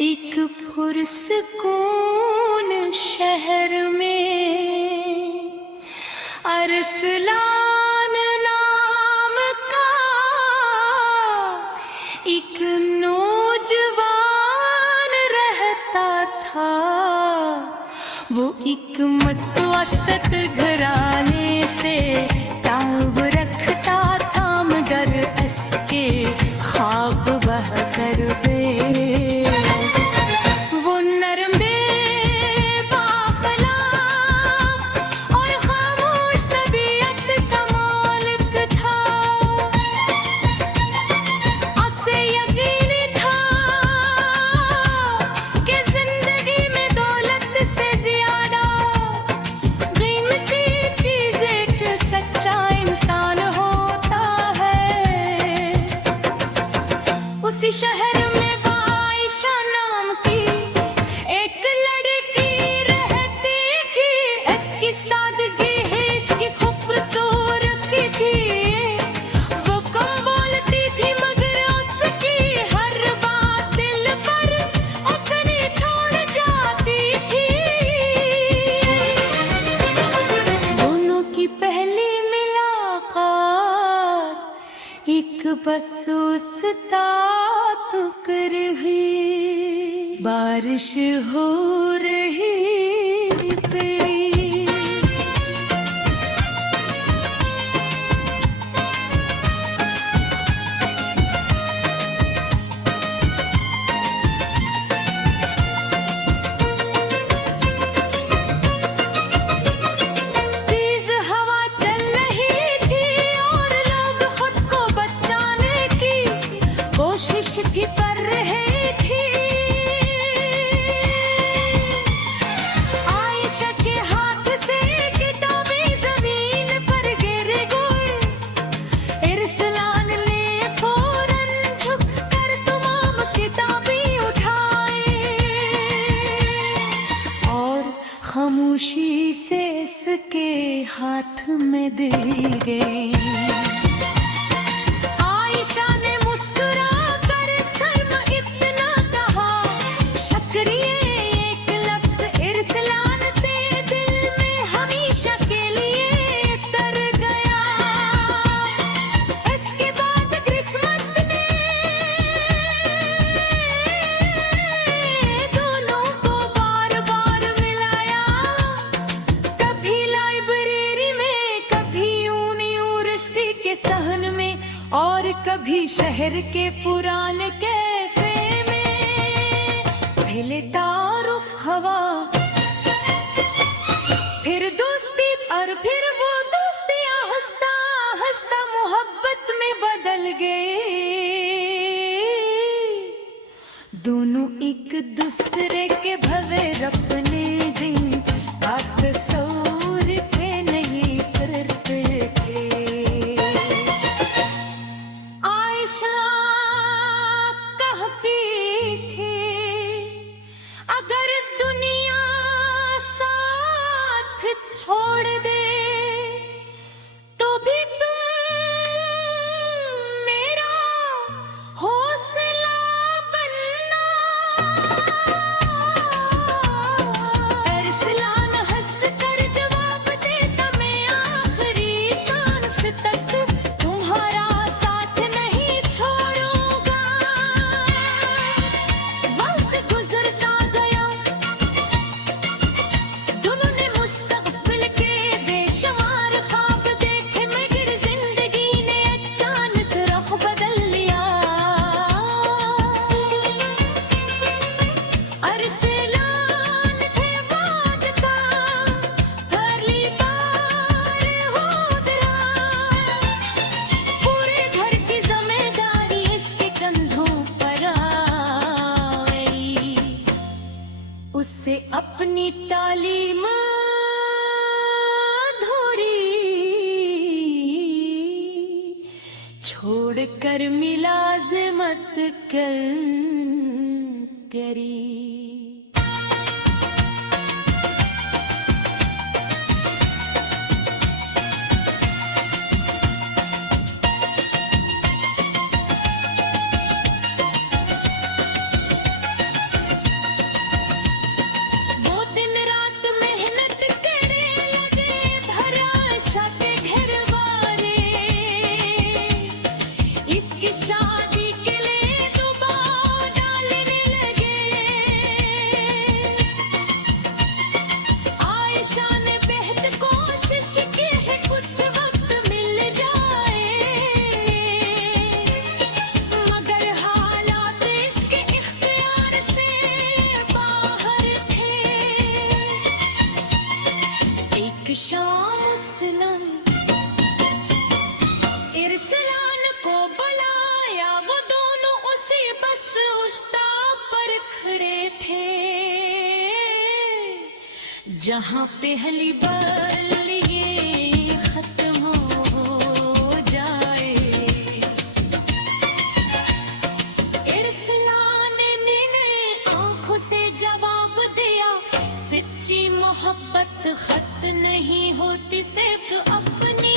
एक पुरस्कून शहर में अरसलान नाम का एक नौजवान रहता था। वो एक मुतवस्सित घराने से ताल्लुक़ रखता था, मगर इसके ख्वाब बहकर गए। वो नरम बेबाखलाक और खामोश तबीयत का मालिक था। उसे यकीन था कि जिंदगी में दौलत से ज्यादा कीमती चीज एक सच्चा इंसान होता है। उसी शहर में आयशा नाम की एक लड़की रहती थी। इसकी सादगी है, इसकी खूबसूरती थी। वो कम बोलती थी मगर उसकी हर बात दिल पर उसने छोड़ जाती थी। दोनों की पहली मुलाकात एक बस उस ताक कर हुई। बारिश हो रही थी। तेज हवा चल रही थी और लोग खुद को बचाने की कोशिश भी कर रहे थे। आयशा के हाथ से किताबें जमीन पर गिर गई। इरसलान ने फौरन झुक कर तमाम किताबें उठाई और खामोशी से इसके हाथ में दे गई। आयशा ने मुस्कुरा कर शर्म इतना कहा, शुक्रिया एक लफ्ज़ इरसलान ते दिल में हमेशा के लिए उतर गया। इसके बाद किस्मत ने दोनों को बार बार मिलाया। कभी लाइब्रेरी में, कभी यूनिवर्सिटी के सहन में और कभी शहर के पुराने कैफे में। पहले तारुफ हवा, फिर दोस्ती और फिर वो दोस्तियां हंसता हंसता मोहब्बत में बदल गए। दोनों एक दूसरे के भवे अपने दिन का तस्वीर पे नहीं करते थे। आयशा कहती थी, अगर दुनिया साथ छोड़ दे तो भी तुम मेरा हौसला बनना। अरसलान हंस कर जवाब देता, मैं आखिरी सांस तक तुम्हारा साथ नहीं छोड़ूंगा। वक्त गुजरता गया, दोनों ने मुस्तकबिल के बेशुमार ख्वाब देखे, मगर जिंदगी ने अचानक रुख बदल लिया। अरसलान थे बात का पहली बार उतरा। पूरे घर की जिम्मेदारी इसके कंधों पर आई। उससे अपनी तालीम अधूरी छोड़कर मुलाज़मत करी। एक शाम उस्लान इरसलान को बुलाया, वो दोनों उसी बस उस्ता पर खड़े थे, जहां पहली बार ये खत्म हो जाए। इरसलान ने आंखों से जवाब दिया, सच्ची मोहब्बत खत नहीं होती, सिर्फ अपनी